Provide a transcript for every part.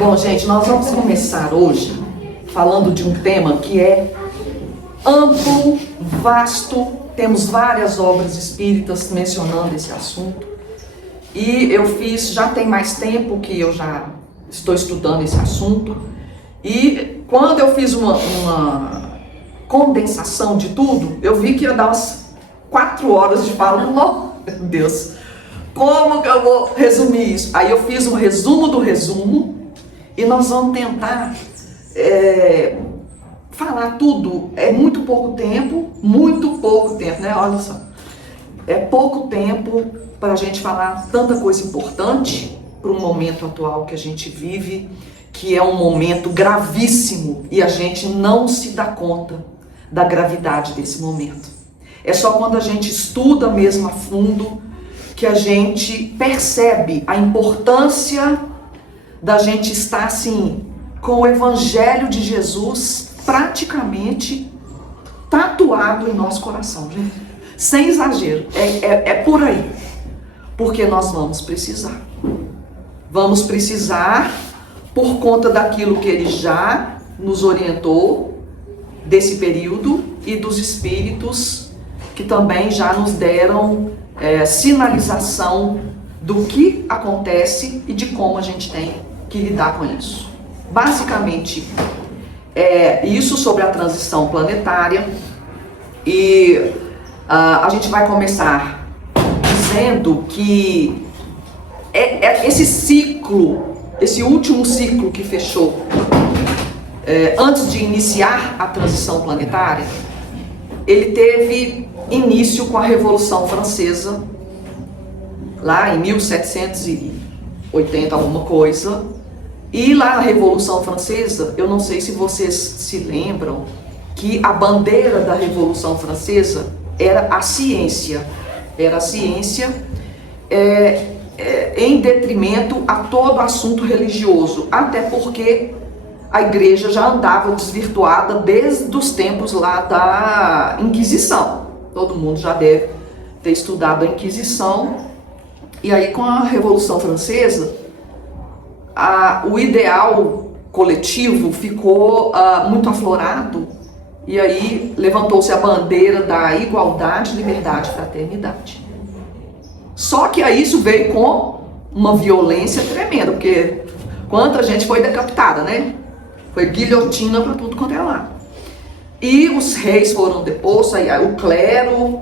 Bom, gente, nós vamos começar hoje falando de um tema que é amplo, vasto. Temos várias obras espíritas mencionando esse assunto. E eu fiz, já tem mais tempo que eu já estou estudando esse assunto. E quando eu fiz uma condensação de tudo, eu vi que ia dar umas 4 horas de fala. Oh, meu Deus, como que eu vou resumir isso? Aí eu fiz um resumo do resumo e nós vamos tentar falar tudo. É muito pouco tempo, né? Olha só, é pouco tempo para a gente falar tanta coisa importante para o momento atual que a gente vive, que é um momento gravíssimo e a gente não se dá conta da gravidade desse momento. É só quando a gente estuda mesmo a fundo que a gente percebe a importância da gente estar assim com o Evangelho de Jesus praticamente tatuado em nosso coração, gente. Sem exagero, é por aí. Porque nós vamos precisar. Vamos precisar por conta daquilo que ele já nos orientou desse período e dos espíritos que também já nos deram sinalização do que acontece e de como a gente tem que lidar com isso. Basicamente, isso sobre a transição planetária. E a gente vai começar dizendo que esse ciclo, esse último ciclo que fechou antes de iniciar a transição planetária, ele teve início com a Revolução Francesa, lá em 1780 alguma coisa. E lá na Revolução Francesa, eu não sei se vocês se lembram, que a bandeira da Revolução Francesa era a ciência. Era a ciência em detrimento a todo assunto religioso, até porque a igreja já andava desvirtuada desde os tempos lá da Inquisição. Todo mundo já deve ter estudado a Inquisição. E aí com a Revolução Francesa, o ideal coletivo ficou muito aflorado. E aí levantou-se a bandeira da igualdade, liberdade e fraternidade. Só que aí isso veio com uma violência tremenda, porque quanta gente foi decapitada, né? Foi guilhotina para tudo quanto é lado. E os reis foram depostos, aí o clero,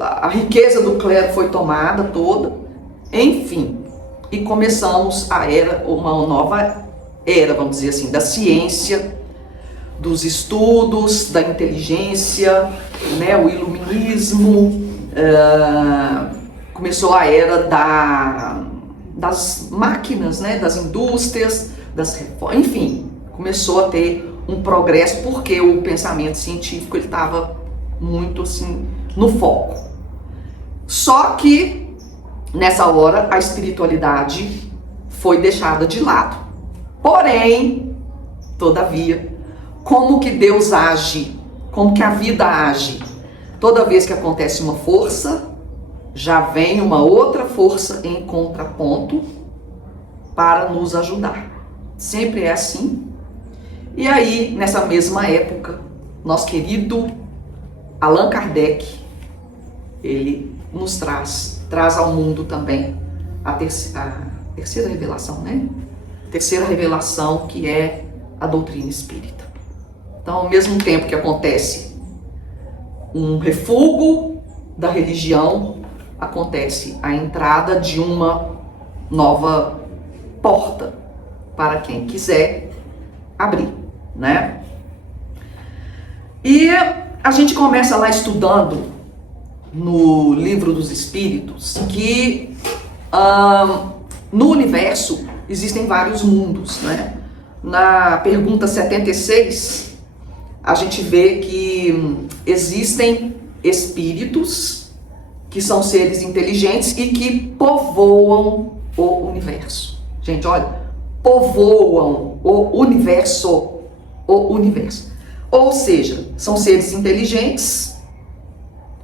a riqueza do clero foi tomada toda, enfim. E começamos uma nova era, vamos dizer assim, da ciência, dos estudos, da inteligência, né, o iluminismo. Começou a era das máquinas, né, das indústrias, das reformas, enfim, começou a ter um progresso porque o pensamento científico ele estava muito assim no foco. Só que nessa hora a espiritualidade foi deixada de lado. Porém, todavia, como que Deus age, como que a vida age, toda vez que acontece uma força, já vem uma outra força em contraponto para nos ajudar. Sempre é assim. E aí, nessa mesma época, nosso querido Allan Kardec, ele nos traz ao mundo também a terceira revelação, né? Terceira revelação, que é a doutrina espírita. Então, ao mesmo tempo que acontece um refúgio da religião, acontece a entrada de uma nova porta para quem quiser abrir, né? E a gente começa lá estudando no Livro dos Espíritos que no universo existem vários mundos, né? Na pergunta 76, a gente vê que existem espíritos que são seres inteligentes e que povoam o universo. Gente, olha, povoam o universo. Ou seja, são seres inteligentes,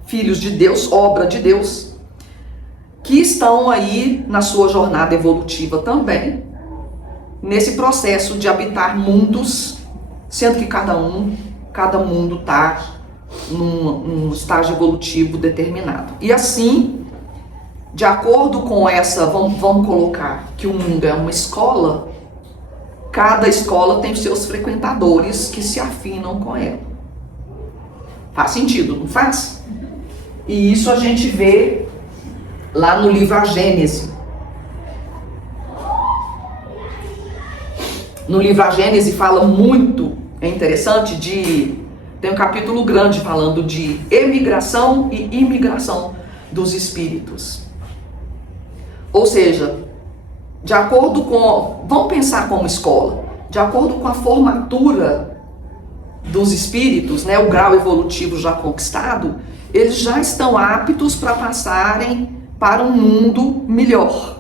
filhos de Deus, obra de Deus, que estão aí na sua jornada evolutiva também, nesse processo de habitar mundos, sendo que cada mundo está num estágio evolutivo determinado. E assim, de acordo com essa, vamos colocar que o mundo é uma escola, cada escola tem os seus frequentadores que se afinam com ela. Faz sentido, não faz? E isso a gente vê lá no livro A Gênese. No livro A Gênese fala muito, é interessante, tem um capítulo grande falando de emigração e imigração dos espíritos. Ou seja, de acordo com, vamos pensar como escola, de acordo com a formatura dos espíritos, né, o grau evolutivo já conquistado, eles já estão aptos para passarem para um mundo melhor.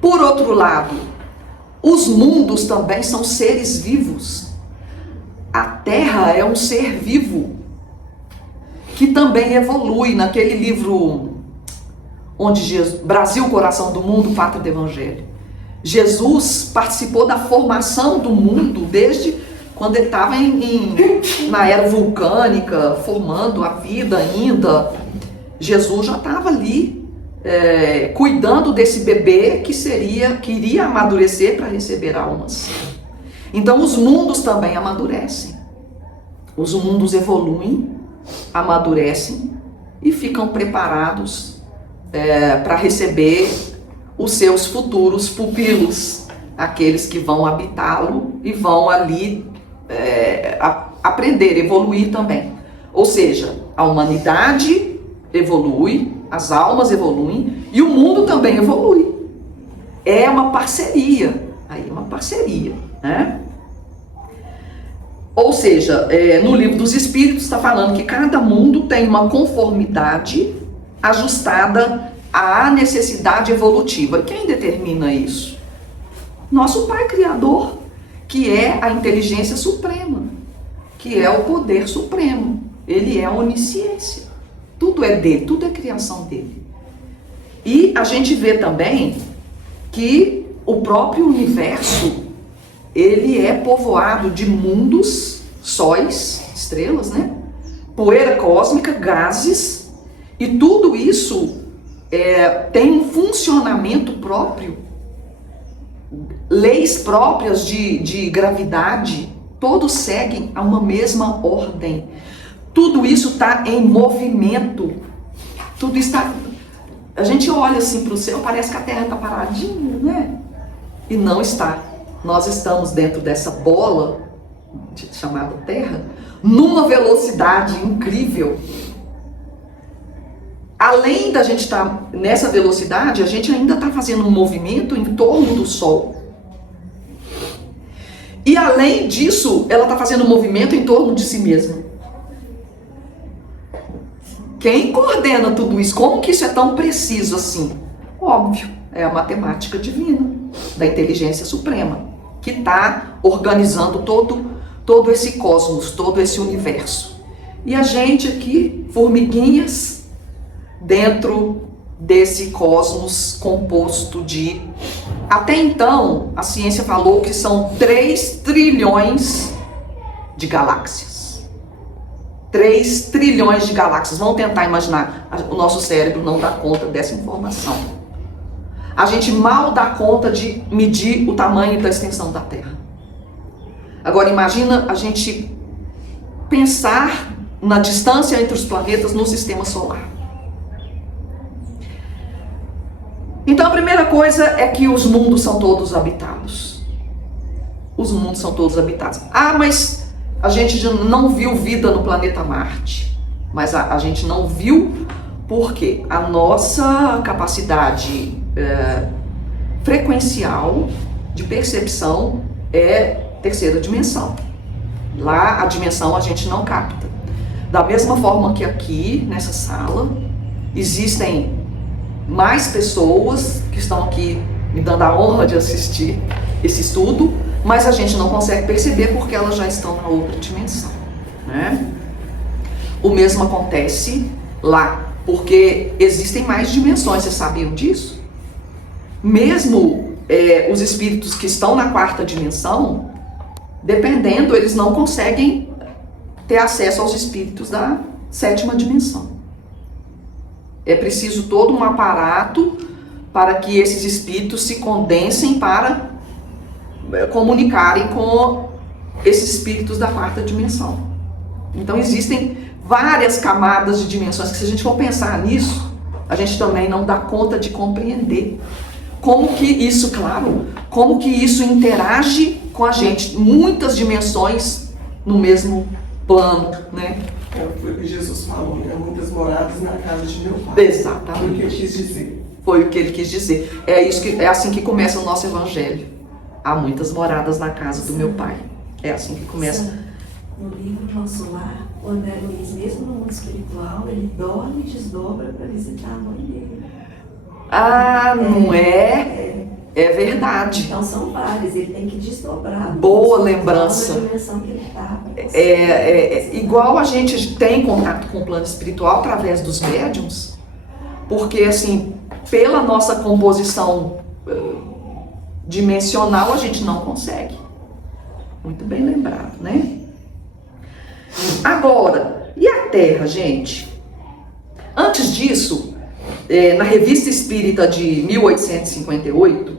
Por outro lado, os mundos também são seres vivos. A Terra é um ser vivo que também evolui. Naquele livro onde Brasil, Coração do Mundo, Pátria do Evangelho, Jesus participou da formação do mundo desde quando ele estava na era vulcânica, formando a vida ainda. Jesus já estava ali cuidando desse bebê que iria amadurecer para receber almas. Então os mundos também amadurecem. Os mundos evoluem, amadurecem e ficam preparados para receber os seus futuros pupilos, aqueles que vão habitá-lo e vão ali aprender, evoluir também. Ou seja, a humanidade evolui, as almas evoluem e o mundo também evolui. É uma parceria, né? Ou seja, no livro dos Espíritos está falando que cada mundo tem uma conformidade ajustada à necessidade evolutiva. E quem determina isso? Nosso Pai Criador, que é a inteligência suprema, que é o poder supremo. Ele é a onisciência. Tudo é dele, tudo é criação dele. E a gente vê também que o próprio universo, ele é povoado de mundos, sóis, estrelas, né? Poeira cósmica, gases, e tudo isso tem um funcionamento próprio, leis próprias de gravidade, todos seguem a uma mesma ordem. Tudo isso está em movimento. Tudo está. A gente olha assim para o céu, parece que a Terra está paradinha, né? E não está. Nós estamos dentro dessa bola chamada Terra, numa velocidade incrível. Além da gente estar nessa velocidade, a gente ainda está fazendo um movimento em torno do Sol. E além disso, ela está fazendo um movimento em torno de si mesma. Quem coordena tudo isso? Como que isso é tão preciso assim? Óbvio, é a matemática divina, da inteligência suprema, que está organizando todo esse cosmos, todo esse universo. E a gente aqui, formiguinhas, dentro desse cosmos composto de... Até então, a ciência falou que são 3 trilhões de galáxias. 3 trilhões de galáxias. Vamos tentar imaginar. O nosso cérebro não dá conta dessa informação. A gente mal dá conta de medir o tamanho da extensão da Terra. Agora imagina a gente pensar na distância entre os planetas no sistema solar. Então a primeira coisa é que os mundos são todos habitados. Os mundos são todos habitados. Ah, mas a gente não viu vida no planeta Marte. Mas a gente não viu porque a nossa capacidade frequencial de percepção é 3ª dimensão. Lá a dimensão a gente não capta. Da mesma forma que aqui, nessa sala, existem mais pessoas que estão aqui me dando a honra de assistir esse estudo, mas a gente não consegue perceber porque elas já estão na outra dimensão, né? O mesmo acontece lá, porque existem mais dimensões, vocês sabiam disso? Mesmo os espíritos que estão na quarta dimensão, dependendo, eles não conseguem ter acesso aos espíritos da sétima dimensão. É preciso todo um aparato para que esses espíritos se condensem para comunicarem com esses espíritos da quarta dimensão. Então existem várias camadas de dimensões que, se a gente for pensar nisso, a gente também não dá conta de compreender como que isso, claro, como que isso interage com a gente, muitas dimensões no mesmo plano, né? Foi o que Jesus falou, né? Muitas moradas na casa de meu pai. Exatamente. Foi o que ele quis dizer. Foi o que ele quis dizer. É assim que começa o nosso evangelho. Há muitas moradas na casa do meu pai. É assim que começa. No livro Nosso Lar, o André Luiz, mesmo no mundo espiritual, ele dorme e desdobra para visitar a mãe dele. Ah, não é? É verdade. Então são vários, ele tem que desdobrar. Boa lembrança. A dimensão que ele está. Igual a gente tem contato com o plano espiritual através dos médiums, porque assim, pela nossa composição dimensional, a gente não consegue. Muito bem lembrado, né? Agora, e a Terra, gente? Antes disso, na Revista Espírita de 1858,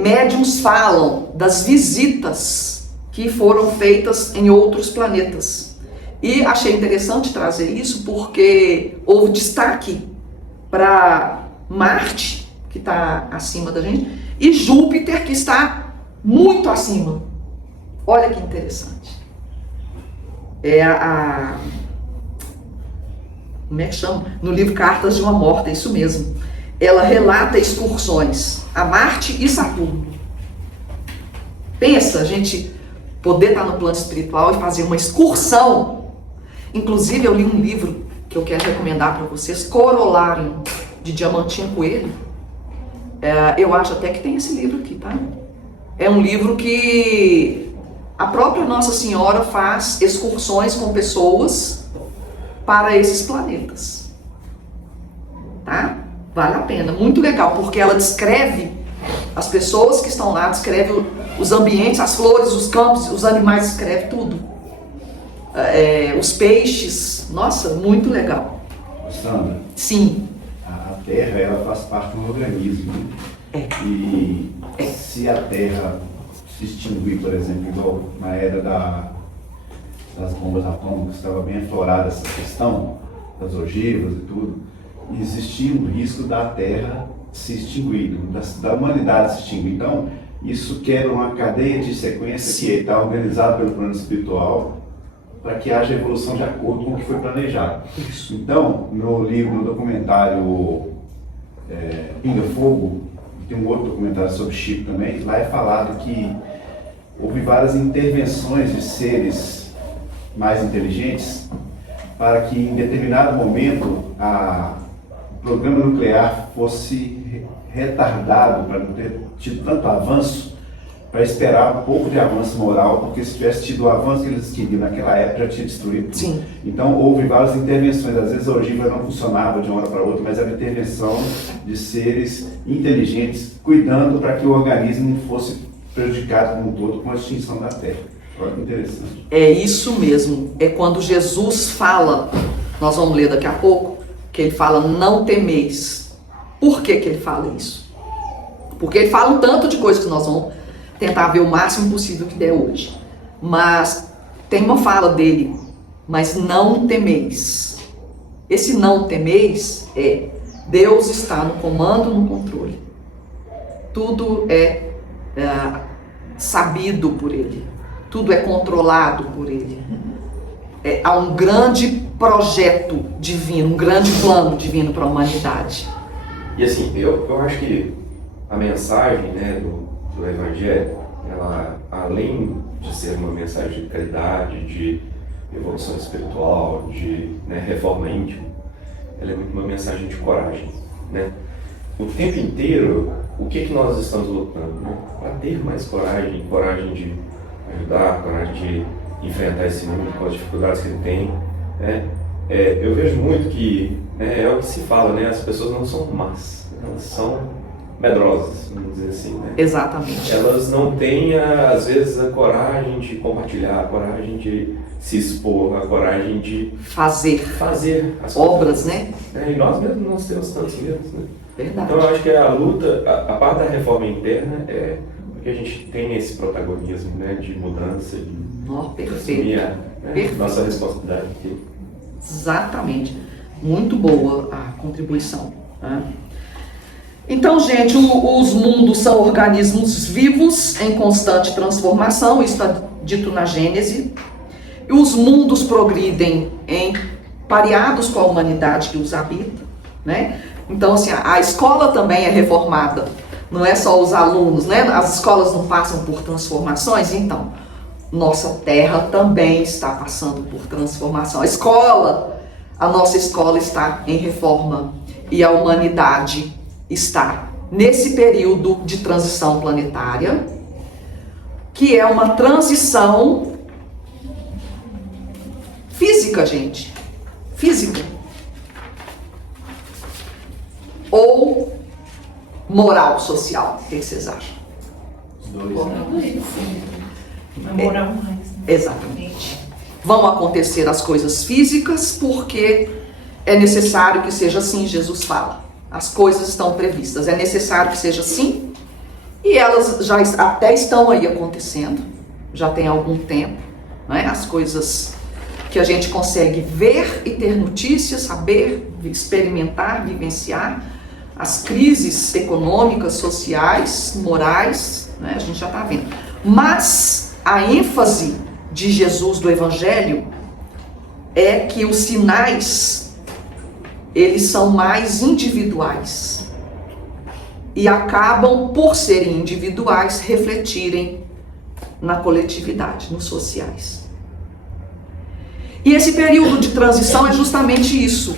médiuns falam das visitas que foram feitas em outros planetas. E achei interessante trazer isso porque houve destaque para Marte, que está acima da gente, e Júpiter, que está muito acima. Olha que interessante. Como é que chama? No livro Cartas de uma Morta, é isso mesmo. Ela relata excursões a Marte e Saturno. Pensa, a gente poder estar no plano espiritual e fazer uma excursão. Inclusive, eu li um livro que eu quero recomendar para vocês, Corolário, de Diamantinho Coelho. Eu acho até que tem esse livro aqui, tá? É um livro que a própria Nossa Senhora faz excursões com pessoas para esses planetas. Tá? Vale a pena, muito legal, porque ela descreve as pessoas que estão lá, descreve os ambientes, as flores, os campos, os animais, descreve tudo. Os peixes, nossa, muito legal. Sandra? Sim. A Terra, ela faz parte de um organismo. E se a Terra se extinguir, por exemplo, igual na era das bombas atômicas, estava bem aflorada essa questão das ogivas e tudo, existia um risco da Terra se extinguir, da humanidade se extinguir. Então, isso quebra uma cadeia de sequência que está organizada pelo plano espiritual para que haja evolução de acordo com o que foi planejado. Então, no documentário Pinga Fogo, tem um outro documentário sobre Chico também, lá é falado que houve várias intervenções de seres mais inteligentes para que em determinado momento o programa nuclear fosse retardado para não ter tido tanto avanço, para esperar um pouco de avanço moral, porque se tivesse tido o avanço que eles queriam naquela época, já tinha destruído. Sim. Então houve várias intervenções, às vezes a ogiva não funcionava de uma hora para outra, mas era intervenção de seres inteligentes, cuidando para que o organismo não fosse prejudicado como um todo com a extinção da Terra. Olha que interessante. É isso mesmo, é quando Jesus fala, nós vamos ler daqui a pouco, que ele fala, não temeis. Por que ele fala isso? Porque ele fala um tanto de coisas que nós vamos tentar ver o máximo possível que der hoje. Mas tem uma fala dele, mas não temeis. Esse não temeis Deus está no comando, no controle. Tudo é sabido por ele. Tudo é controlado por ele. Há um grande projeto divino, um grande plano divino para a humanidade. E assim, eu acho que a mensagem, né, do Evangelho, ela, além de ser uma mensagem de caridade, de evolução espiritual, de reforma íntima, ela é muito uma mensagem de coragem, né? O tempo inteiro, o que nós estamos lutando, né? Para ter mais coragem, coragem de ajudar, coragem de enfrentar esse mundo com as dificuldades que ele tem, né? Eu vejo muito que é o que se fala, né? As pessoas não são más, elas são medrosas, vamos dizer assim, né? Exatamente. Elas não têm, às vezes, a coragem de compartilhar, a coragem de se expor, a coragem de Fazer as obras, coisas. né? E nós mesmos, nós temos tantos medos, né? Verdade. Então eu acho que a luta, a parte da reforma interna é porque a gente tem esse protagonismo, né, de mudança, de Perfeito. assumir Perfeito. nossa responsabilidade aqui. Exatamente. Muito boa a contribuição, né? Então, gente, os mundos são organismos vivos em constante transformação, isso está dito na Gênese. E os mundos progridem pareados com a humanidade que os habita, né? Então, assim, a escola também é reformada, não é só os alunos, né? As escolas não passam por transformações, então, nossa terra também está passando por transformação. A nossa escola está em reforma e a humanidade está nesse período de transição planetária, que é uma transição física, gente. Física. Ou moral, social. O que vocês acham? Os dois. Vai morar mais, né? Exatamente. Vão acontecer as coisas físicas porque é necessário que seja assim, Jesus fala. As coisas estão previstas, é necessário que seja assim, e elas já até estão aí acontecendo, já tem algum tempo, né? As coisas que a gente consegue ver e ter notícias, saber, experimentar, vivenciar, as crises econômicas, sociais, morais, né? A gente já está vendo. Mas a ênfase de Jesus do Evangelho é que os sinais, eles são mais individuais e acabam, por serem individuais, refletirem na coletividade, nos sociais. E esse período de transição é justamente isso.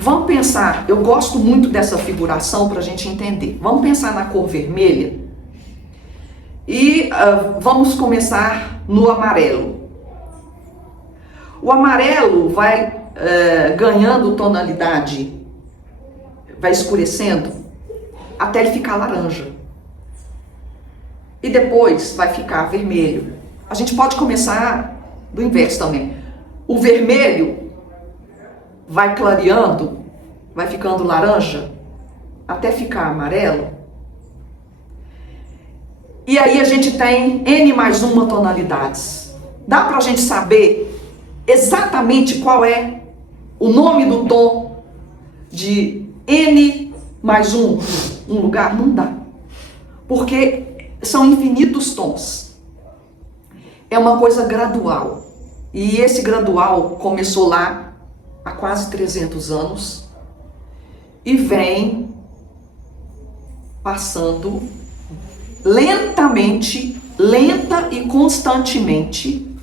Vamos pensar, eu gosto muito dessa figuração para a gente entender. Vamos pensar na cor vermelha e vamos começar no amarelo. O amarelo vai ganhando tonalidade, vai escurecendo até ele ficar laranja. E depois vai ficar vermelho. A gente pode começar do inverso também. O vermelho vai clareando, vai ficando laranja até ficar amarelo. E aí a gente tem N+1 tonalidades. Dá pra gente saber exatamente qual é o nome do tom de N+1 lugar? Não dá. Porque são infinitos tons. É uma coisa gradual. E esse gradual começou lá há quase 300 anos e vem passando lentamente, lenta e constantemente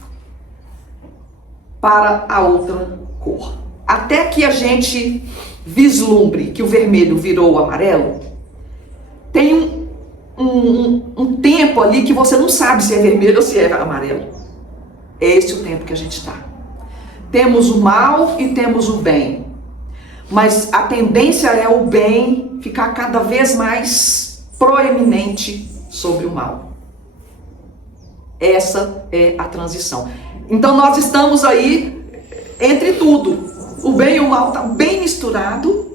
para a outra cor. Até que a gente vislumbre que o vermelho virou o amarelo, tem um tempo ali que você não sabe se é vermelho ou se é amarelo. É esse o tempo que a gente está. Temos o mal e temos o bem. Mas a tendência é o bem ficar cada vez mais proeminente sobre o mal. Essa é a transição. Então nós estamos aí entre tudo. O bem e o mal está bem misturado.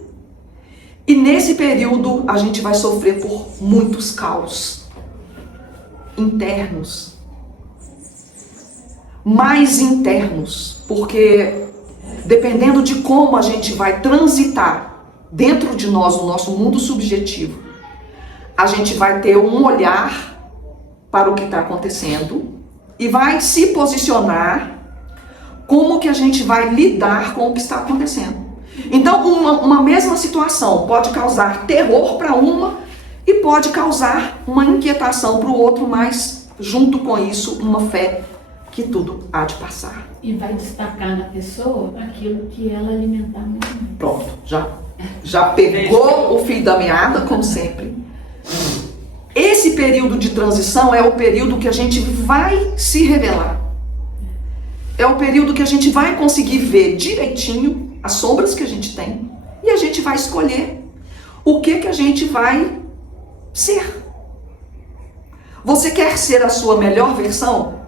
E nesse período a gente vai sofrer por muitos caos internos. Mais internos. Porque dependendo de como a gente vai transitar dentro de nós, no nosso mundo subjetivo, a gente vai ter um olhar para o que está acontecendo e vai se posicionar como que a gente vai lidar com o que está acontecendo. Então, uma mesma situação pode causar terror para uma e pode causar uma inquietação para o outro, mas junto com isso, uma fé que tudo há de passar. E vai destacar na pessoa aquilo que ela alimentar muito. Pronto, já pegou o fio da meada, como sempre. Esse período de transição é o período que a gente vai se revelar. É o período que a gente vai conseguir ver direitinho as sombras que a gente tem e a gente vai escolher o que a gente vai ser. Você quer ser a sua melhor versão?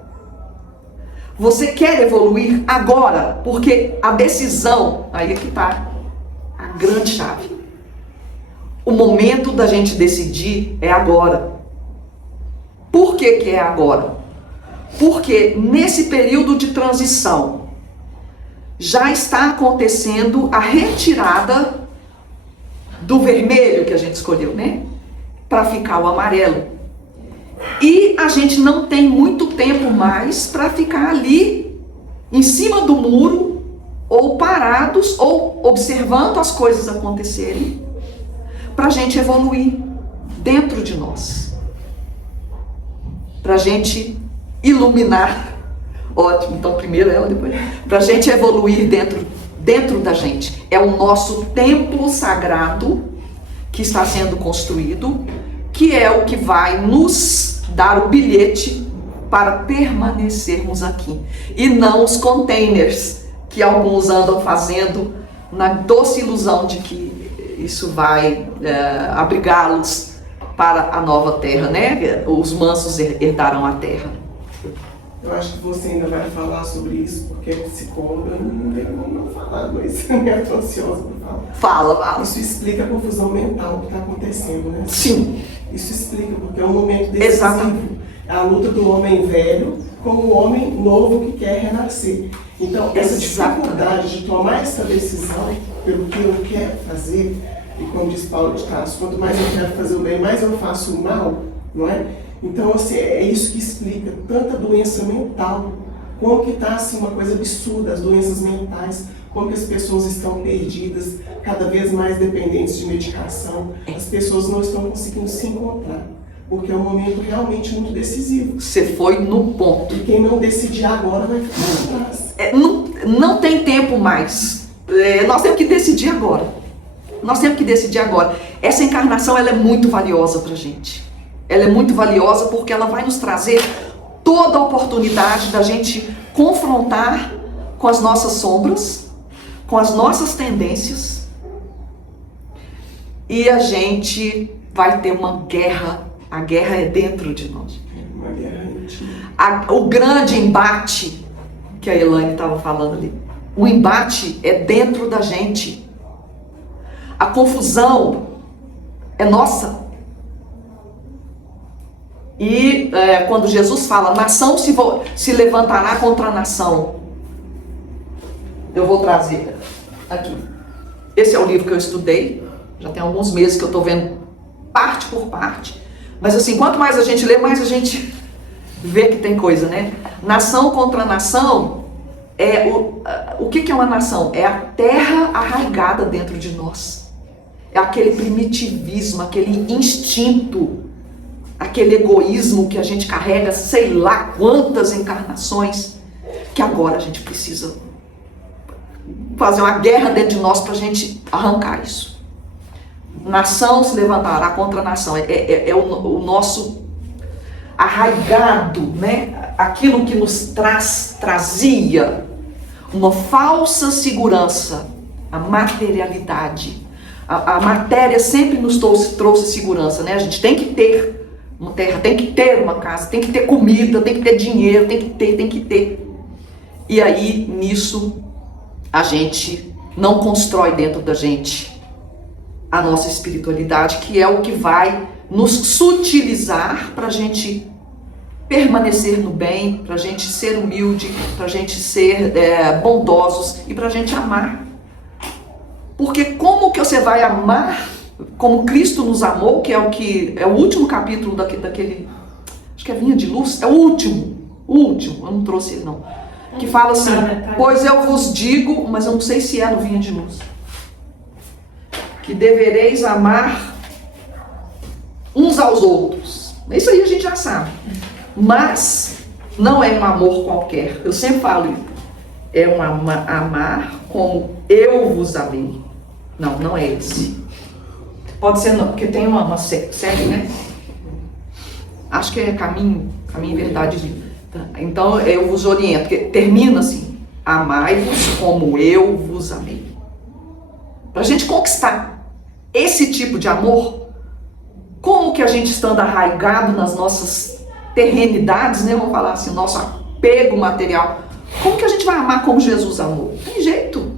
Você quer evoluir agora? Porque a decisão, aí é que está a grande chave. O momento da gente decidir é agora. Por que é agora? Porque nesse período de transição já está acontecendo a retirada do vermelho que a gente escolheu, né? Para ficar o amarelo. E a gente não tem muito tempo mais para ficar ali em cima do muro, ou parados, ou observando as coisas acontecerem, para a gente evoluir dentro de nós. Para a gente iluminar. Ótimo, então primeiro ela, depois. Para a gente evoluir dentro da gente. É o nosso templo sagrado que está sendo construído, que é o que vai nos dar o bilhete para permanecermos aqui. E não os containers que alguns andam fazendo na doce ilusão de que isso vai abrigá-los para a nova terra, né? Os mansos herdarão a terra. Eu acho que você ainda vai falar sobre isso, porque é psicóloga, não tem como não falar, mas eu estou ansiosa para falar. Fala. Isso explica a confusão mental que está acontecendo, né? Sim. Isso explica, porque é um momento decisivo. Exatamente. É a luta do homem velho com o homem novo que quer renascer. Então, essa dificuldade de tomar essa decisão pelo que eu quero fazer, e como diz Paulo de Tarso, quanto mais eu quero fazer o bem, mais eu faço o mal, não é? Então, assim, é isso que explica tanta doença mental, como que está assim, uma coisa absurda, as doenças mentais, como que as pessoas estão perdidas, cada vez mais dependentes de medicação, as pessoas não estão conseguindo se encontrar, porque é um momento realmente muito decisivo. Você foi no ponto. E quem não decidir agora vai ficar atrás. Não tem tempo mais. Nós temos que decidir agora. Nós temos que decidir agora. Essa encarnação ela é muito valiosa para a gente. Ela é muito valiosa porque ela vai nos trazer toda a oportunidade da gente confrontar com as nossas sombras, com as nossas tendências, e a gente vai ter uma guerra. A guerra é dentro de nós. Uma guerra íntima. O grande embate que a Elaine estava falando ali, o embate é dentro da gente. A confusão é nossa. E quando Jesus fala, nação se levantará contra a nação, eu vou trazer aqui. Esse é o livro que eu estudei, já tem alguns meses que eu estou vendo parte por parte. Mas assim, quanto mais a gente lê, mais a gente vê que tem coisa, né? Nação contra nação, o que é uma nação? É a terra arraigada dentro de nós. É aquele primitivismo, aquele instinto, aquele egoísmo que a gente carrega, sei lá quantas encarnações, que agora a gente precisa fazer uma guerra dentro de nós para a gente arrancar isso. Nação se levantará contra a nação. É o nosso arraigado, né? Aquilo que nos trazia uma falsa segurança, a materialidade. A matéria sempre nos trouxe segurança, né? A gente tem que ter uma terra, tem que ter uma casa, tem que ter comida, tem que ter dinheiro, tem que ter. E aí, nisso, a gente não constrói dentro da gente a nossa espiritualidade, que é o que vai nos sutilizar para a gente permanecer no bem, para a gente ser humilde, para a gente ser bondosos e para a gente amar. Porque como que você vai amar como Cristo nos amou, que é o último capítulo daquele, acho que é Vinha de Luz, é o último, eu não trouxe ele não, que fala assim, pois eu vos digo, mas eu não sei se é no Vinha de Luz, que devereis amar uns aos outros. Isso aí a gente já sabe. Mas não é um amor qualquer. Eu sempre falo isso. É um amar como eu vos amei. Não é esse. Pode ser, não, porque tem uma série, né? Acho que é Caminho e Verdade e Vida. Então eu vos oriento, porque termina assim: amai-vos como eu vos amei. Pra gente conquistar. esse tipo de amor, como que a gente estando arraigado nas nossas terrenidades, né? Vamos falar assim, nosso apego material, como que a gente vai amar como Jesus amou? Não tem jeito.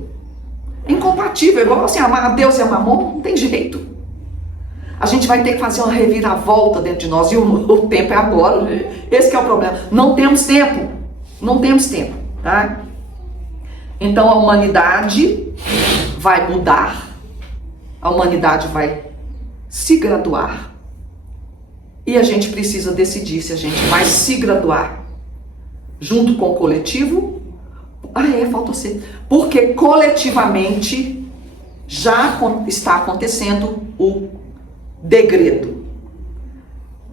É incompatível, igual assim, amar a Deus e amar Mamon, não tem jeito. A gente vai ter que fazer uma reviravolta dentro de nós, e o tempo é agora. Esse que é o problema. Não temos tempo. Não temos tempo, tá? Então a humanidade vai mudar, a humanidade vai se graduar, e a gente precisa decidir se a gente vai se graduar junto com o coletivo. Falta você. Porque coletivamente já está acontecendo o degredo.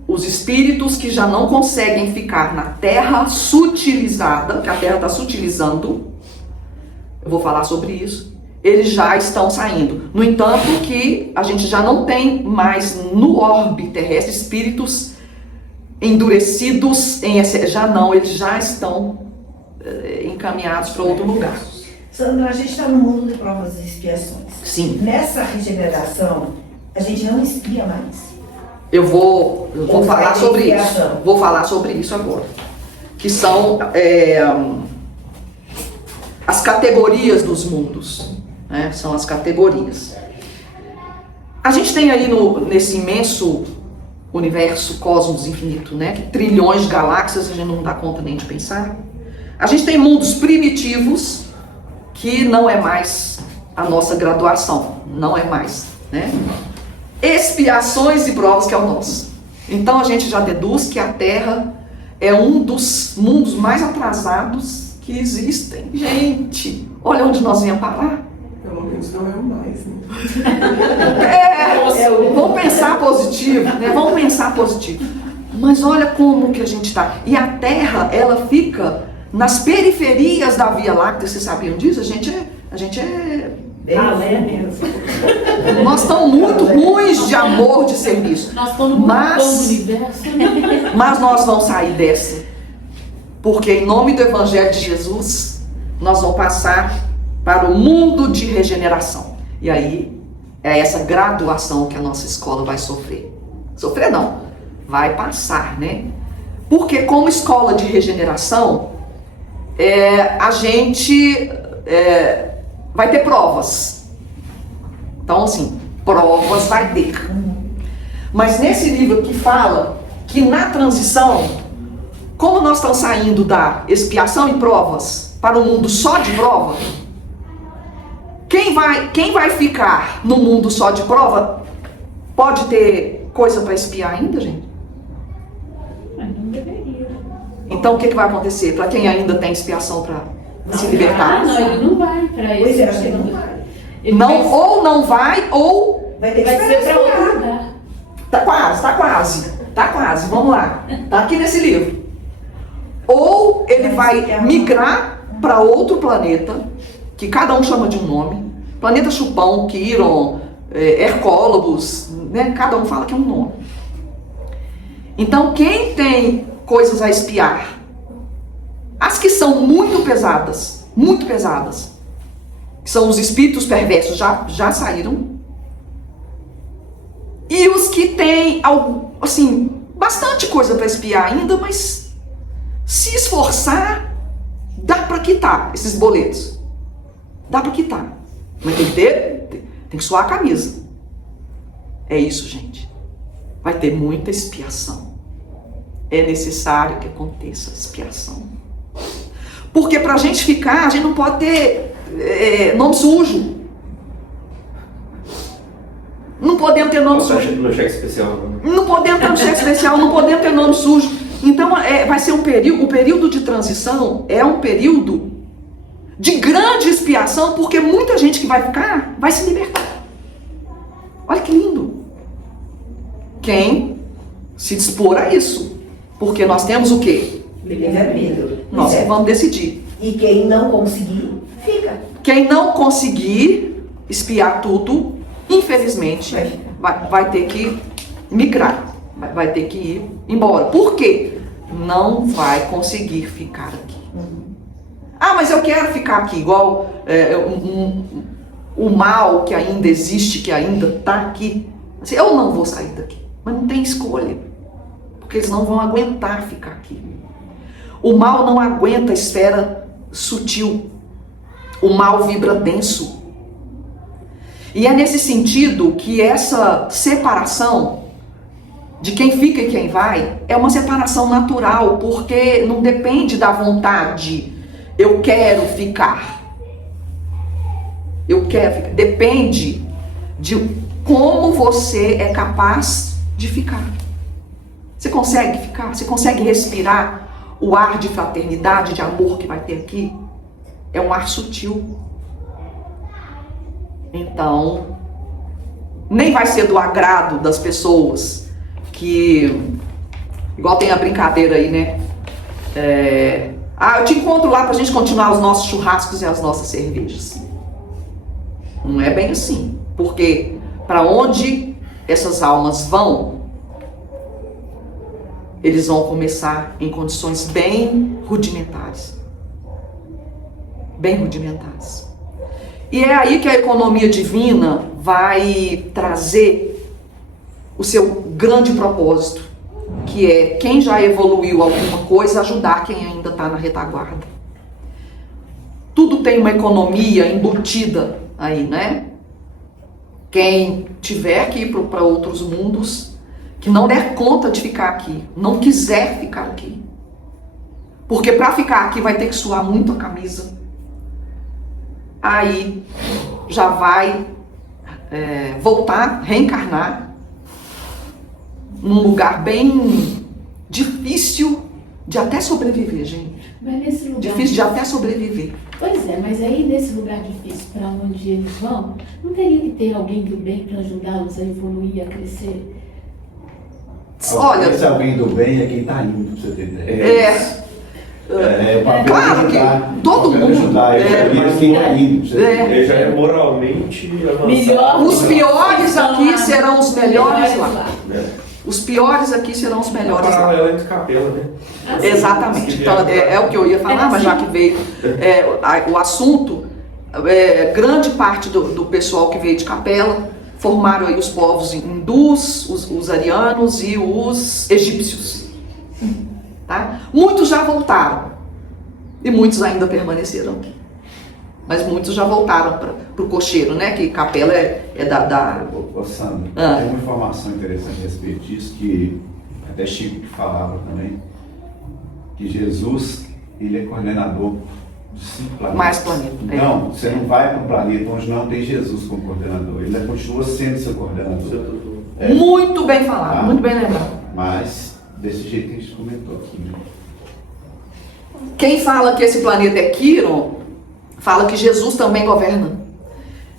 Os espíritos que já não conseguem ficar na terra sutilizada, que a terra está sutilizando, eu vou falar sobre isso, eles já estão saindo. No entanto, que a gente já não tem mais no orbe terrestre espíritos endurecidos, eles já estão encaminhados para outro lugar. Sandra, a gente está no mundo de provas e expiações. Sim. Nessa regeneração, a gente não expia mais. Eu vou falar sobre isso. expiação. Vou falar sobre isso agora. Que são as categorias dos mundos. Né? São as categorias. A gente tem aí nesse imenso universo, cosmos infinito, né? Que trilhões de galáxias, a gente não dá conta nem de pensar. A gente tem mundos primitivos, que não é mais a nossa graduação. Não é mais, né? Expiações e provas, que é o nosso. Então a gente já deduz que a Terra é um dos mundos mais atrasados que existem. Gente, olha onde nós viemos parar. Pelo menos não é o mais, né? Vamos pensar positivo, né? Vamos pensar positivo. Mas olha como que a gente está. E a Terra, ela fica nas periferias da Via Láctea. Vocês sabiam disso? A gente é nós estamos muito ruins de amor, de serviço. Nós estamos no pão do universo. Mas nós vamos sair dessa. Porque em nome do Evangelho de Jesus, nós vamos passar para o mundo de regeneração. E aí, é essa graduação que a nossa escola vai sofrer. Sofrer não, vai passar, né? Porque como escola de regeneração, a gente vai ter provas. Então, assim, provas vai ter. Mas nesse livro aqui fala que na transição, como nós estamos saindo da expiação e provas para um mundo só de prova, quem vai ficar no mundo só de prova pode ter coisa para expiar ainda, gente? Mas não deveria. Então o que vai acontecer para quem ainda tem expiação para se libertar? Não, ele não vai para Pois esse. é, acho que não vai. Ou não vai, ou Vai ter que Vai ser esperar para outro expiar. lugar. tá quase, vamos lá. Tá aqui nesse livro. Ou ele vai migrar para outro planeta, que cada um chama de um nome. Planeta Chupão, Quiron, Hercólobos, né? Cada um fala que é um nome. Então, quem tem coisas a espiar, as que são muito pesadas, que são os espíritos perversos, já saíram. E os que têm, assim, bastante coisa para espiar ainda, mas se esforçar, dá para quitar esses boletos. Dá para quitar. Mas tem que suar a camisa. É isso, gente. Vai ter muita expiação. É necessário que aconteça expiação. Porque pra gente ficar, a gente não pode ter nome sujo. Não podemos ter nome sujo. No cheque especial. Não podemos ter um cheque especial, não podemos ter nome sujo. Então vai ser um período de transição, é um período de grande expiação, porque muita gente que vai ficar, vai se libertar. Olha que lindo. Quem se dispor a isso. Porque nós temos o quê? Livre-arbítrio. Nós que vamos decidir. E quem não conseguir, fica. Quem não conseguir espiar tudo, infelizmente, vai ter que migrar. Vai ter que ir embora. Por quê? Não vai conseguir ficar aqui. Ah, mas eu quero ficar aqui, igual o mal que ainda existe, que ainda está aqui. Assim, eu não vou sair daqui, mas não tem escolha, porque eles não vão aguentar ficar aqui. O mal não aguenta a esfera sutil, o mal vibra denso. E é nesse sentido que essa separação de quem fica e quem vai é uma separação natural, porque não depende da vontade, eu quero ficar. Eu quero ficar. Depende de como você é capaz de ficar. Você consegue ficar? Você consegue respirar o ar de fraternidade, de amor que vai ter aqui? É um ar sutil. Então, nem vai ser do agrado das pessoas que, igual tem a brincadeira aí, né? Eu te encontro lá pra gente continuar os nossos churrascos e as nossas cervejas. Não é bem assim, porque para onde essas almas vão, eles vão começar em condições bem rudimentares. Bem rudimentares. E é aí que a economia divina vai trazer o seu grande propósito, que é quem já evoluiu alguma coisa, ajudar quem ainda está na retaguarda. Tudo tem uma economia embutida aí, né? Quem tiver que ir para outros mundos, que não der conta de ficar aqui, não quiser ficar aqui, porque para ficar aqui vai ter que suar muito a camisa, aí já vai voltar, reencarnar num lugar bem difícil de até sobreviver, gente. Mas nesse lugar Difícil de até sobreviver. Pois é, mas aí nesse lugar difícil para onde eles vão, não teria que ter alguém do bem para ajudá-los a evoluir, a crescer? Olha, esse alguém do bem é quem está indo, pra você ter ideia. O papel claro de ajudar, que todo mundo ajudar, mas quem está indo, pra você ter ideia. Ele já é moralmente avançado. Melhor. Os piores aqui serão os melhores lá. Né? Os piores aqui serão os melhores lá. Paralelo entre capela, né? Exatamente. Então, é o que eu ia falar, mas já que veio o assunto, grande parte do pessoal que veio de Capela formaram aí os povos hindus, os arianos e os egípcios. Tá? Muitos já voltaram e muitos ainda permaneceram aqui. Mas muitos já voltaram para o cocheiro, né? Que Capela é da... Ô, Sandra, tem uma informação interessante a respeito disso, que até Chico falava também, que Jesus, ele é coordenador de 5 planetas. Mais planetas. Então, você não vai para um planeta onde não tem Jesus como coordenador, ele continua sendo seu coordenador. Muito bem falado, muito bem lembrado. Mas, desse jeito que a gente comentou aqui, né? Quem fala que esse planeta é Quiron, fala que Jesus também governa.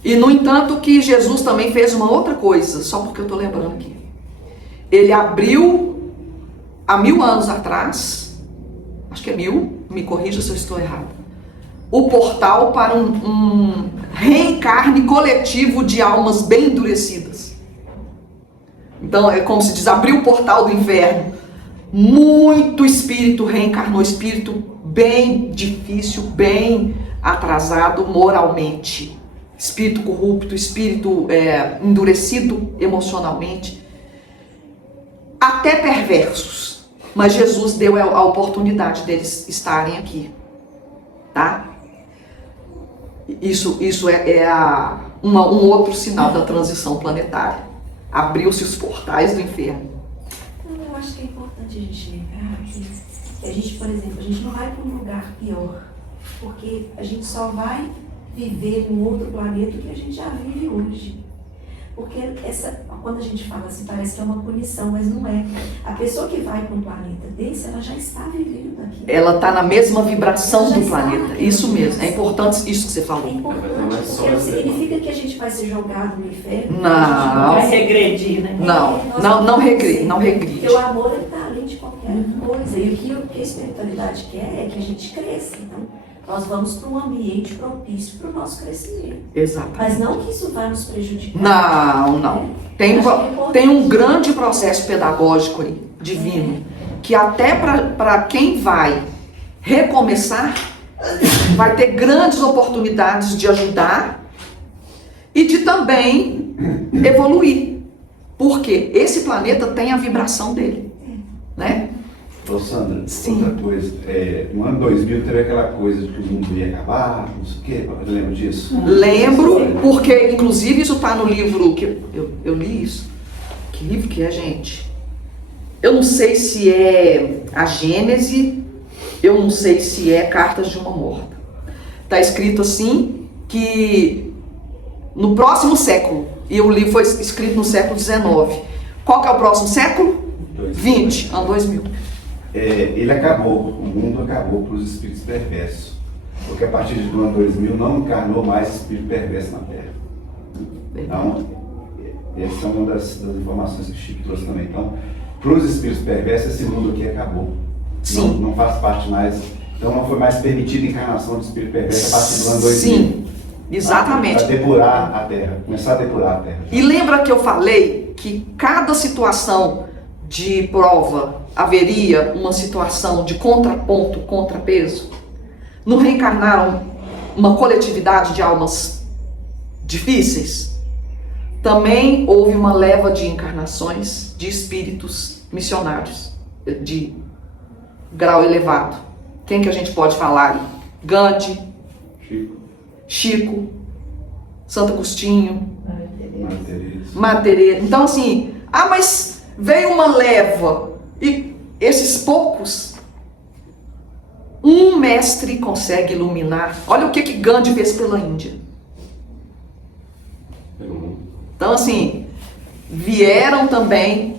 E, no entanto, que Jesus também fez uma outra coisa, só porque eu estou lembrando aqui. Ele abriu, há 1000 anos atrás, acho que é 1000, me corrija se eu estou errado, o portal para um reencarne coletivo de almas bem endurecidas. Então, é como se diz, abriu o portal do inferno. Muito espírito reencarnou, espírito bem difícil, bem atrasado moralmente, espírito corrupto, espírito endurecido emocionalmente, até perversos, mas Jesus deu a oportunidade deles estarem aqui, tá? Isso é um outro sinal da transição planetária. Abriu-se os portais do inferno. Então, eu acho que é importante a gente lembrar que a gente, por exemplo, a gente não vai para um lugar pior, porque a gente só vai viver em outro planeta que a gente já vive hoje. Porque quando a gente fala assim, parece que é uma punição, mas não é. A pessoa que vai para um planeta desse, ela já está vivendo aqui. Ela está na mesma vibração do planeta. Isso mesmo. É importante isso que você falou. É importante, porque não significa que a gente vai ser jogado no inferno. Não. Vai regredir, né? Não regride. Porque o amor está além de qualquer coisa. E o que a espiritualidade quer é que a gente cresça. Então, nós vamos para um ambiente propício para o nosso crescimento. Exato. Mas não que isso vai nos prejudicar. Não. Tem um grande processo pedagógico aí, divino, que até para quem vai recomeçar, vai ter grandes oportunidades de ajudar e de também evoluir. Porque esse planeta tem a vibração dele, né? Ô Sandra, Sim. outra coisa, no ano 2000 teve aquela coisa de que o mundo ia acabar, não sei o quê, você lembra disso? Lembro, porque inclusive isso está no livro, que eu li isso. Que livro que é, gente? Eu não sei se é a Gênese, eu não sei se é Cartas de uma Morta. Está escrito assim, que no próximo século, e o livro foi escrito no século XIX. Qual que é o próximo século? 20, ano 2000. Ele acabou, o mundo acabou para os espíritos perversos. Porque a partir do ano 2000 não encarnou mais espírito perverso na Terra. Então, essa é uma das informações que o Chico trouxe também. Então, para os espíritos perversos, esse mundo aqui acabou. Sim. Não faz parte mais. Então, não foi mais permitida a encarnação de espírito perverso a partir do ano 2000. Sim, exatamente. Para depurar a Terra, começar a depurar a Terra. E lembra que eu falei que cada situação de prova haveria uma situação de contraponto, contrapeso? Não reencarnaram uma coletividade de almas difíceis? Também houve uma leva de encarnações de espíritos missionários de grau elevado. Quem que a gente pode falar aí? Gandhi, Chico, Santo Agostinho, Madre Teresa. Então assim, mas veio uma leva e esses poucos, um mestre consegue iluminar. Olha o que Gandhi fez pela Índia. Então assim, vieram também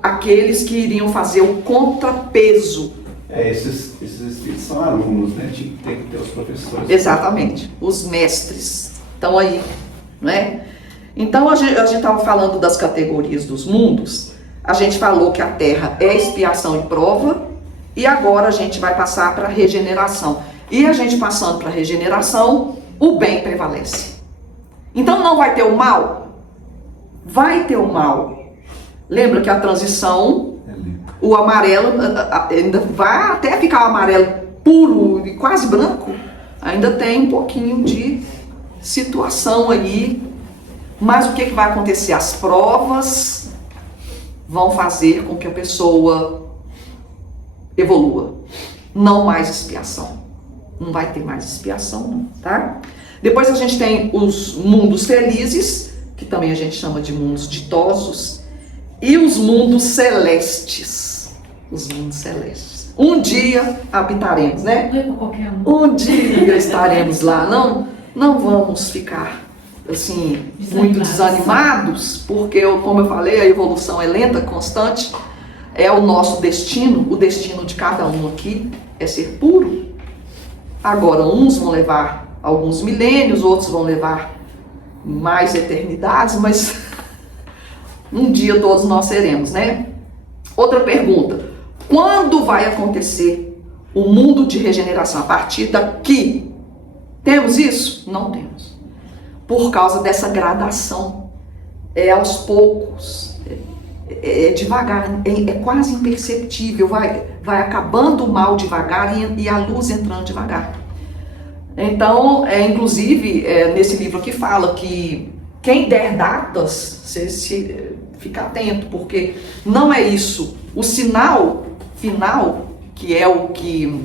aqueles que iriam fazer o contrapeso. Esses espíritos são alunos, né? Tem que ter os professores. Exatamente, os mestres estão aí, não é? Então a gente estava falando das categorias dos mundos, a gente falou que a Terra é expiação e prova, e agora a gente vai passar para a regeneração. E a gente passando para a regeneração, o bem prevalece. Então não vai ter o mal? Vai ter o mal. Lembra que a transição, o amarelo, ainda vai até ficar o amarelo puro e quase branco, ainda tem um pouquinho de situação aí. Mas o que vai acontecer? As provas vão fazer com que a pessoa evolua. Não mais expiação. Não vai ter mais expiação, não, tá? Depois a gente tem os mundos felizes, que também a gente chama de mundos ditosos, e os mundos celestes. Os mundos celestes. Um dia habitaremos, né? Não é para qualquer um. Um dia estaremos lá. Não vamos ficar assim, muito desanimados, porque, como eu falei, a evolução é lenta, constante, é o nosso destino, o destino de cada um aqui é ser puro. Agora, uns vão levar alguns milênios, outros vão levar mais eternidades, mas um dia todos nós seremos, né? Outra pergunta, quando vai acontecer o mundo de regeneração? A partir daqui, temos isso? Não temos. Por causa dessa gradação, é aos poucos, é devagar, é quase imperceptível, vai acabando o mal devagar e a luz entrando devagar. Então, inclusive, nesse livro aqui fala que quem der datas, se fica atento, porque não é isso. O sinal final, que é o que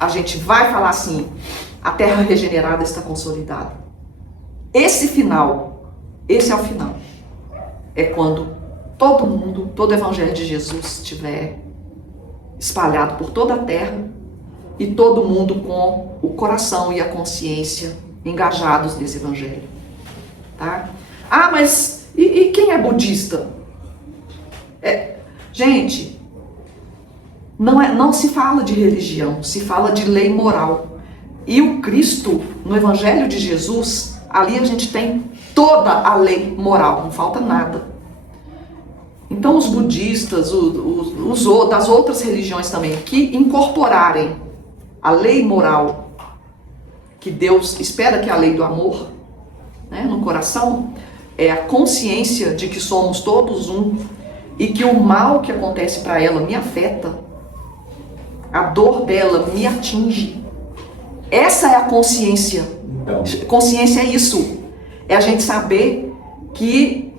a gente vai falar assim, a Terra regenerada está consolidada. Esse final, esse é o final. É quando todo mundo, todo o Evangelho de Jesus estiver espalhado por toda a Terra e todo mundo com o coração e a consciência engajados nesse Evangelho. Tá? Mas e quem é budista? Gente, não se fala de religião, se fala de lei moral. E o Cristo, no Evangelho de Jesus, ali a gente tem toda a lei moral, não falta nada. Então os budistas, das outras religiões também, que incorporarem a lei moral, que Deus espera que é a lei do amor, né, no coração, é a consciência de que somos todos um e que o mal que acontece para ela me afeta, a dor dela me atinge. Essa é a consciência Então, Consciência é isso. É a gente saber que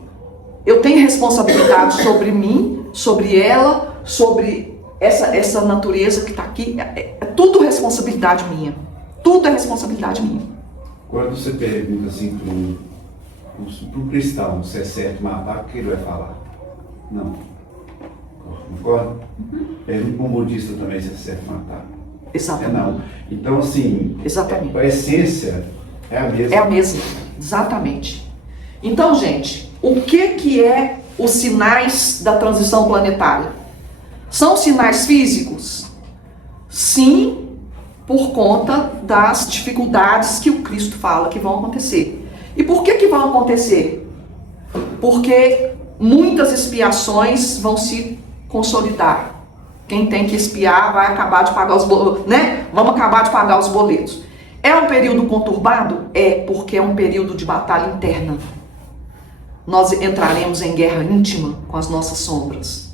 eu tenho responsabilidade sobre mim, sobre ela, sobre essa natureza que está aqui. É tudo responsabilidade minha. Tudo é responsabilidade minha. quando você pergunta assim para um cristão se é certo matar, o que ele vai falar? Não. Concorda? Pergunta para um budista também se é certo matar. Exatamente. Não. Então, assim, Exatamente. a essência é a mesma. É a mesma, exatamente. Então, gente, o que é os sinais da transição planetária? São sinais físicos? Sim, por conta das dificuldades que o Cristo fala que vão acontecer. E por que vão acontecer? Porque muitas expiações vão se consolidar. Quem tem que expiar vai acabar de pagar os boletos, né? Vamos acabar de pagar os boletos. É um período conturbado? É, porque é um período de batalha interna. Nós entraremos em guerra íntima com as nossas sombras.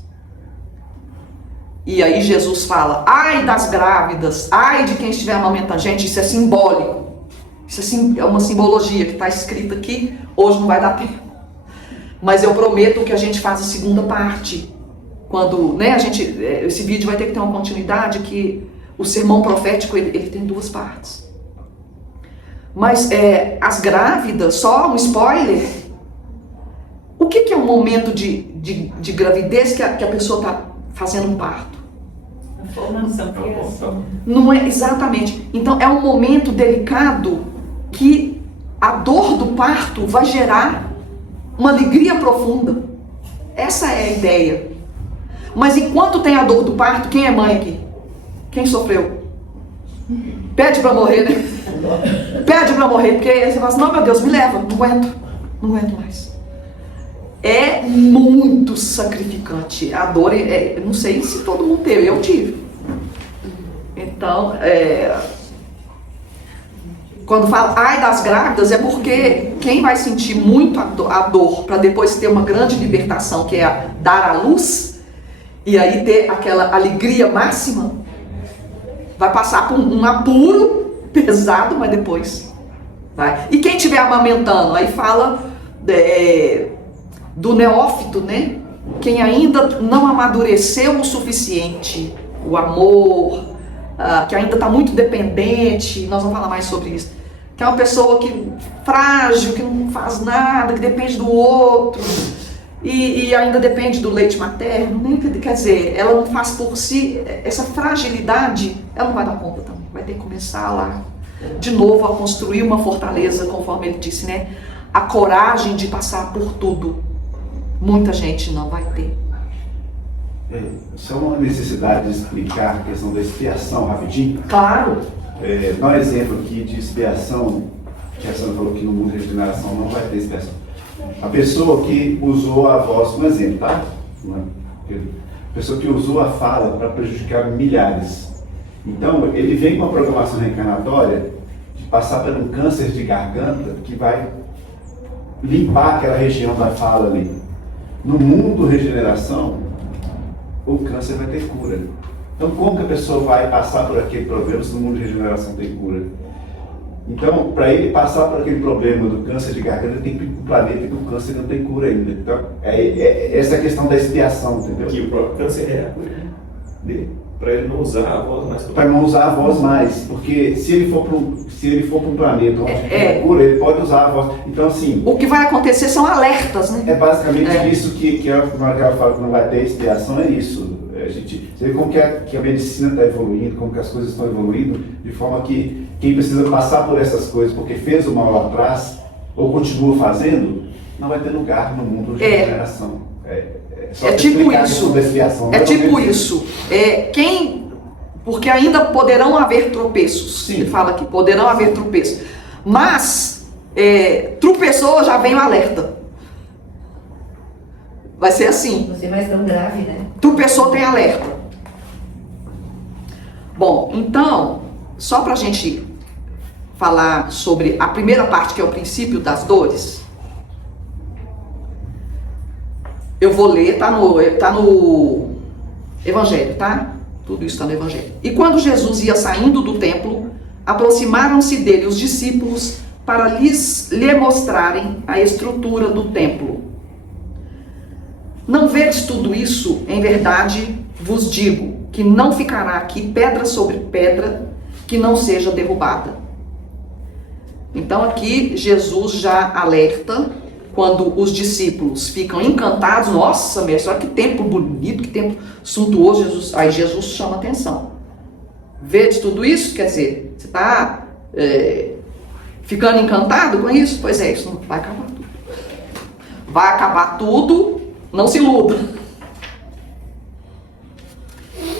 E aí Jesus fala, ai das grávidas, ai de quem estiver amamentando. Gente, isso é simbólico. Isso é uma simbologia que está escrita aqui. Hoje não vai dar tempo. Mas eu prometo que a gente faz a segunda parte. Quando, né, esse vídeo vai ter que ter uma continuidade, que o sermão profético ele tem duas partes. Mas as grávidas, só um spoiler, o que é um momento de gravidez que a pessoa está fazendo um parto? A formação, criação. Não é exatamente. Então é um momento delicado que a dor do parto vai gerar uma alegria profunda. Essa é a ideia. Mas enquanto tem a dor do parto, quem é mãe aqui? Quem sofreu? Pede pra morrer, né? Pede pra morrer, porque você fala assim, não, meu Deus, me leva, não aguento mais. É muito sacrificante. A dor, não sei se todo mundo teve, eu tive. Então, quando fala ai das grávidas, é porque quem vai sentir muito a dor para depois ter uma grande libertação, que é dar à luz, e aí ter aquela alegria máxima, vai passar por um apuro pesado, mas depois vai. E quem estiver amamentando, aí fala do neófito, né? Quem ainda não amadureceu o suficiente, o amor, que ainda está muito dependente, nós vamos falar mais sobre isso. Que é uma pessoa frágil, que não faz nada, que depende do outro. E ainda depende do leite materno, né? Quer dizer, ela não faz por si, essa fragilidade, ela não vai dar conta também, vai ter que começar lá, de novo, a construir uma fortaleza, conforme ele disse, né? A coragem de passar por tudo, muita gente não vai ter. Só uma necessidade de explicar a questão da expiação, rapidinho. Claro. Dá um exemplo aqui de expiação, que a Sandra falou que no mundo de regeneração não vai ter expiação. A pessoa que usou a voz, um exemplo, tá? A pessoa que usou a fala para prejudicar milhares. Então, ele vem com uma programação reencarnatória de passar por um câncer de garganta que vai limpar aquela região da fala ali. No mundo regeneração, o câncer vai ter cura. Então, como que a pessoa vai passar por aquele problema se no mundo de regeneração tem cura? Então, para ele passar por aquele problema do câncer de garganta, tem que ir para o planeta que o câncer não tem cura ainda. Então, essa é a questão da expiação, entendeu? Que o próprio câncer é a cura. Para ele não usar a voz mais. Para não usar a voz mais, porque se ele for para um planeta onde tem cura, ele pode usar a voz. Então, assim... O que vai acontecer são alertas, né? É basicamente isso que ela fala que não vai ter expiação, é isso. Você vê como que a medicina está evoluindo, como que as coisas estão evoluindo, de forma que quem precisa passar por essas coisas porque fez o mal lá atrás, ou continua fazendo, não vai ter lugar no mundo de regeneração. É tipo isso. É tipo isso. Porque ainda poderão haver tropeços. Sim. Ele fala aqui, poderão haver tropeços. Mas, tropeçou, já vem o alerta. Vai ser assim. Não ser mais tão grave, né? Tropeçou, tem alerta. Bom, então, só pra gente falar sobre a primeira parte, que é o princípio das dores. Eu vou ler, tá no Evangelho, tá? Tudo isso está no Evangelho. E quando Jesus ia saindo do templo, aproximaram-se dele os discípulos, para lhe mostrarem a estrutura do templo. Não vedes tudo isso? Em verdade vos digo que não ficará aqui pedra sobre pedra que não seja derrubada. Então aqui Jesus já alerta, quando os discípulos ficam encantados, nossa, mestre, olha que templo bonito, que templo suntuoso, aí Jesus chama atenção. Vedes tudo isso? Quer dizer, você está ficando encantado com isso? Pois é, isso não vai acabar tudo. Vai acabar tudo, não se iluda.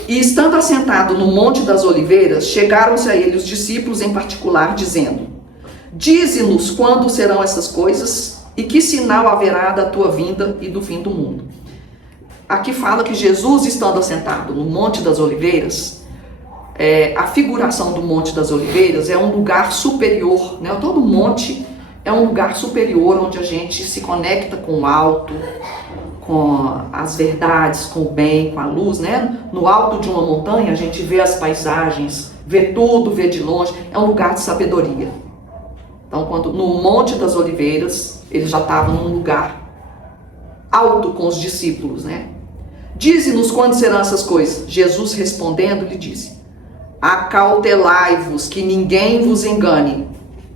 E estando assentado no Monte das Oliveiras, chegaram-se a ele os discípulos em particular, dizendo: Dize-nos quando serão essas coisas e que sinal haverá da tua vinda e do fim do mundo. Aqui fala que Jesus, estando assentado no Monte das Oliveiras, a figuração do Monte das Oliveiras é um lugar superior, né? Todo monte é um lugar superior onde a gente se conecta com o alto, com as verdades, com o bem, com a luz, né? No alto de uma montanha a gente vê as paisagens, vê tudo, vê de longe, é um lugar de sabedoria. Então, quando no Monte das Oliveiras, ele já estava num lugar alto com os discípulos, né? Dize-nos quando serão essas coisas. Jesus respondendo lhe disse: Acautelai-vos que ninguém vos engane,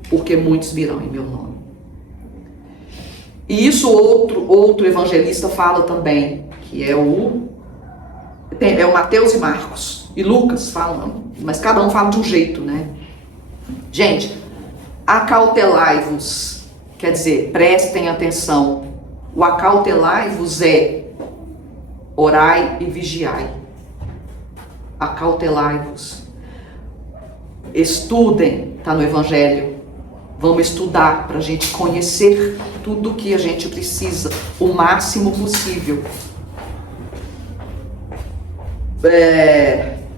porque muitos virão em meu nome. E isso outro evangelista fala também, que é o Mateus e Marcos. E Lucas falam, mas cada um fala de um jeito, né? Gente, acautelai-vos, quer dizer, prestem atenção. O acautelai-vos é orai e vigiai. Acautelai-vos. Estudem, está no Evangelho. Vamos estudar para a gente conhecer tudo o que a gente precisa, o máximo possível.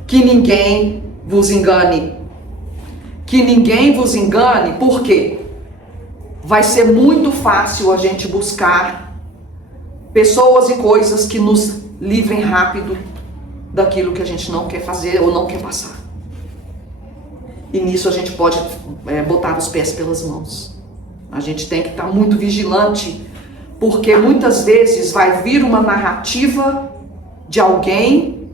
Que ninguém vos engane. Que ninguém vos engane, por quê? Vai ser muito fácil a gente buscar pessoas e coisas que nos livrem rápido daquilo que a gente não quer fazer ou não quer passar. E nisso a gente pode botar os pés pelas mãos. A gente tem que estar muito vigilante, porque muitas vezes vai vir uma narrativa de alguém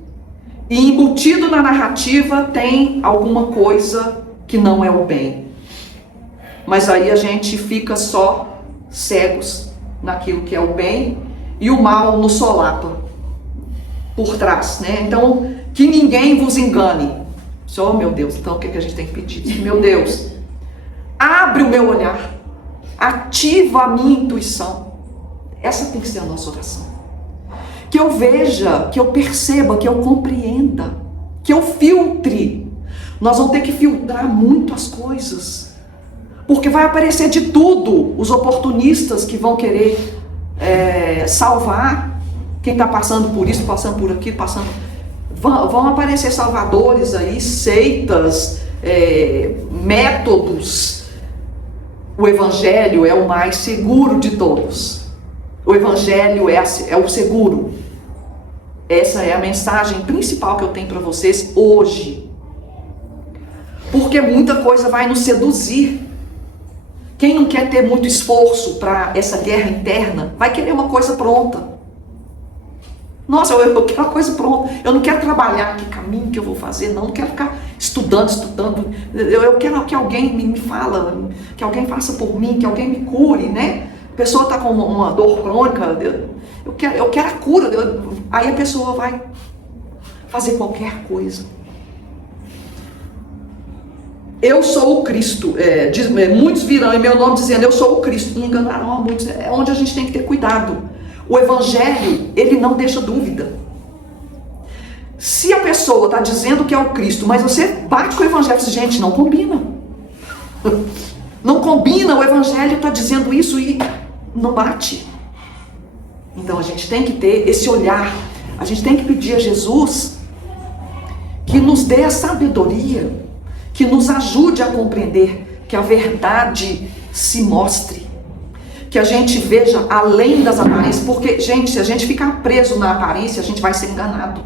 e embutido na narrativa tem alguma coisa que não é o bem. Mas aí a gente fica só cegos naquilo que é o bem e o mal nos solapa por trás, né? Então, que ninguém vos engane. Oh, meu Deus, então o que a gente tem que pedir? Meu Deus, abre o meu olhar, ativa a minha intuição. Essa tem que ser a nossa oração. Que eu veja, que eu perceba, que eu compreenda, que eu filtre. Nós vamos ter que filtrar muito as coisas, porque vai aparecer de tudo, os oportunistas que vão querer salvar quem está passando por isso, passando por aquilo, vão aparecer salvadores aí, seitas, métodos. O Evangelho é o mais seguro de todos. O Evangelho é o seguro. Essa é a mensagem principal que eu tenho para vocês hoje. Porque muita coisa vai nos seduzir. Quem não quer ter muito esforço para essa guerra interna, vai querer uma coisa pronta. Nossa, eu quero uma coisa pronta. Eu não quero trabalhar que caminho que eu vou fazer, não quero ficar estudando. Eu quero que alguém me fala, que alguém faça por mim, que alguém me cure, né? A pessoa está com uma dor crônica, eu quero a cura. Aí a pessoa vai fazer qualquer coisa. Eu sou o Cristo. Muitos virão em meu nome dizendo eu sou o Cristo. E enganarão a muitos. É onde a gente tem que ter cuidado. O Evangelho, ele não deixa dúvida. Se a pessoa está dizendo que é o Cristo, mas você bate com o Evangelho, gente, não combina. Não combina, o Evangelho está dizendo isso e não bate. Então a gente tem que ter esse olhar. A gente tem que pedir a Jesus que nos dê a sabedoria, que nos ajude a compreender, que a verdade se mostre. Que a gente veja além das aparências, porque, gente, se a gente ficar preso na aparência, a gente vai ser enganado.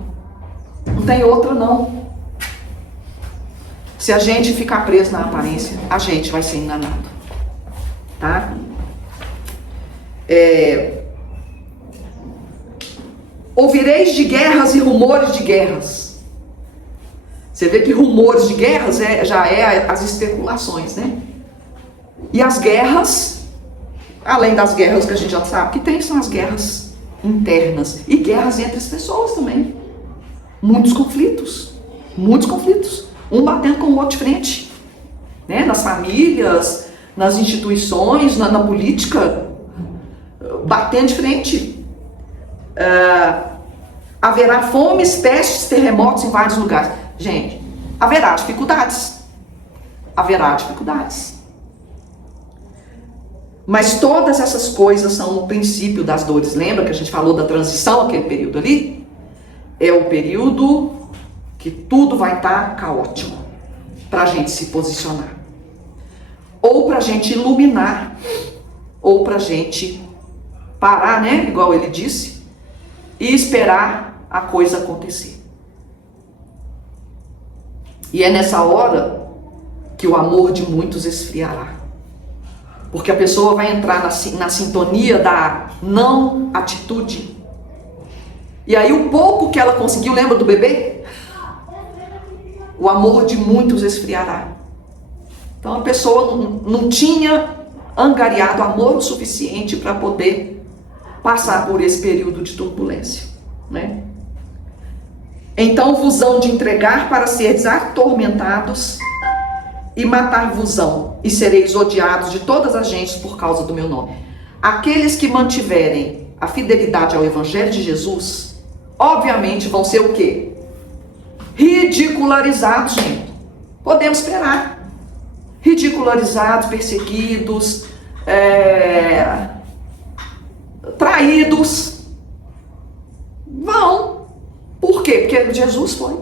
Não tem outra, não. Se a gente ficar preso na aparência, a gente vai ser enganado. tá? Ouvireis de guerras e rumores de guerras. Você vê que rumores de guerras já é as especulações, né? E as guerras, além das guerras que a gente já sabe que tem, são as guerras internas e guerras entre as pessoas também. Muitos conflitos, um batendo com o outro de frente, né? Nas famílias, nas instituições, na política, batendo de frente. Haverá fomes, pestes, terremotos em vários lugares. Gente, haverá dificuldades. Mas todas essas coisas são o princípio das dores. Lembra que a gente falou da transição, aquele período ali? É o período que tudo vai estar caótico para a gente se posicionar. Ou para a gente iluminar, ou para a gente parar, né? Igual ele disse, e esperar a coisa acontecer. E é nessa hora que o amor de muitos esfriará. Porque a pessoa vai entrar na sintonia da não atitude. E aí o pouco que ela conseguiu, lembra do bebê? O amor de muitos esfriará. Então a pessoa não tinha angariado amor o suficiente para poder passar por esse período de turbulência, né? Então vos hão de entregar para seres atormentados e matar-vos-ão, e sereis odiados de todas as gentes por causa do meu nome. Aqueles que mantiverem a fidelidade ao Evangelho de Jesus, obviamente vão ser o quê? Ridicularizados, gente. Podemos esperar. Ridicularizados, perseguidos, traídos. Vão. Por quê? Porque Jesus foi.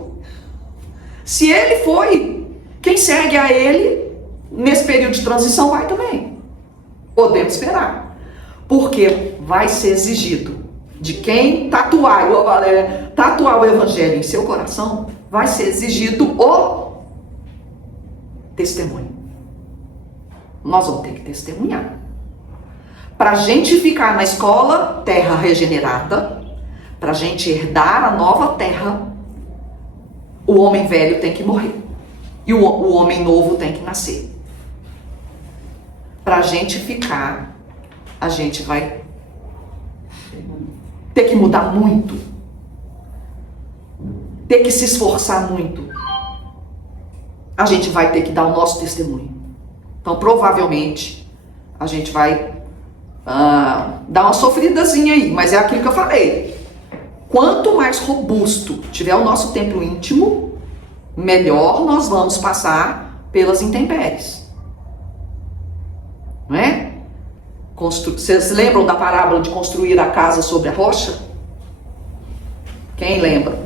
Se ele foi, quem segue a ele nesse período de transição vai também. Podemos esperar. Porque vai ser exigido de quem tatuar o Evangelho em seu coração, vai ser exigido o testemunho. Nós vamos ter que testemunhar. Para a gente ficar na escola terra regenerada, para a gente herdar a nova terra, o homem velho tem que morrer. E o homem novo tem que nascer. Para a gente ficar, a gente vai ter que mudar muito. Ter que se esforçar muito. A gente vai ter que dar o nosso testemunho. Então, provavelmente, a gente vai dar uma sofridazinha aí. Mas é aquilo que eu falei. Quanto mais robusto tiver o nosso templo íntimo, melhor nós vamos passar pelas intempéries. Não é? Vocês lembram da parábola de construir a casa sobre a rocha? Quem lembra?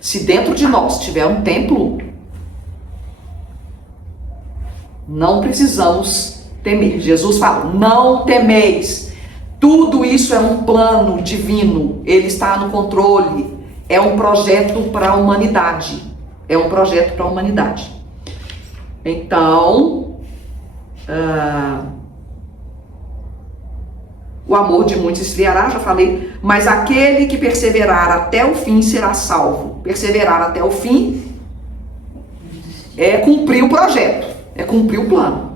Se dentro de nós tiver um templo, não precisamos temer. Jesus fala, não temeis. Tudo isso é um plano divino. Ele está no controle. É um projeto para a humanidade. Então, o amor de muitos esfriará, já falei, mas aquele que perseverar até o fim será salvo. Perseverar até o fim é cumprir o projeto, é cumprir o plano.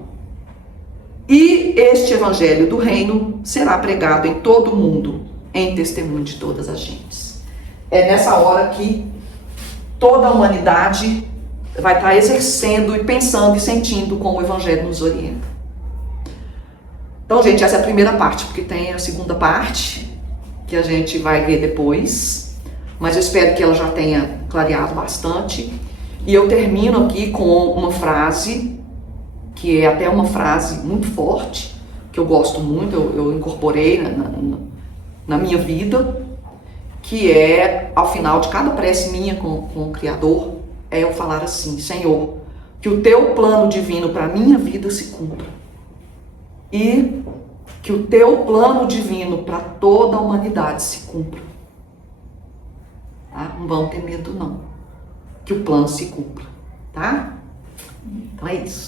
E este evangelho do reino será pregado em todo o mundo, em testemunho de todas as gentes. É nessa hora que toda a humanidade vai estar exercendo e pensando e sentindo como o evangelho nos orienta. Então, gente, essa é a primeira parte, porque tem a segunda parte, que a gente vai ver depois, mas eu espero que ela já tenha clareado bastante. E eu termino aqui com uma frase, que é até uma frase muito forte, que eu gosto muito, eu incorporei na minha vida, que é, ao final de cada prece minha com o Criador, é eu falar assim, Senhor, que o teu plano divino para a minha vida se cumpra. E que o teu plano divino para toda a humanidade se cumpra. Tá? Não vão ter medo, não. Que o plano se cumpra. Tá? Então é isso.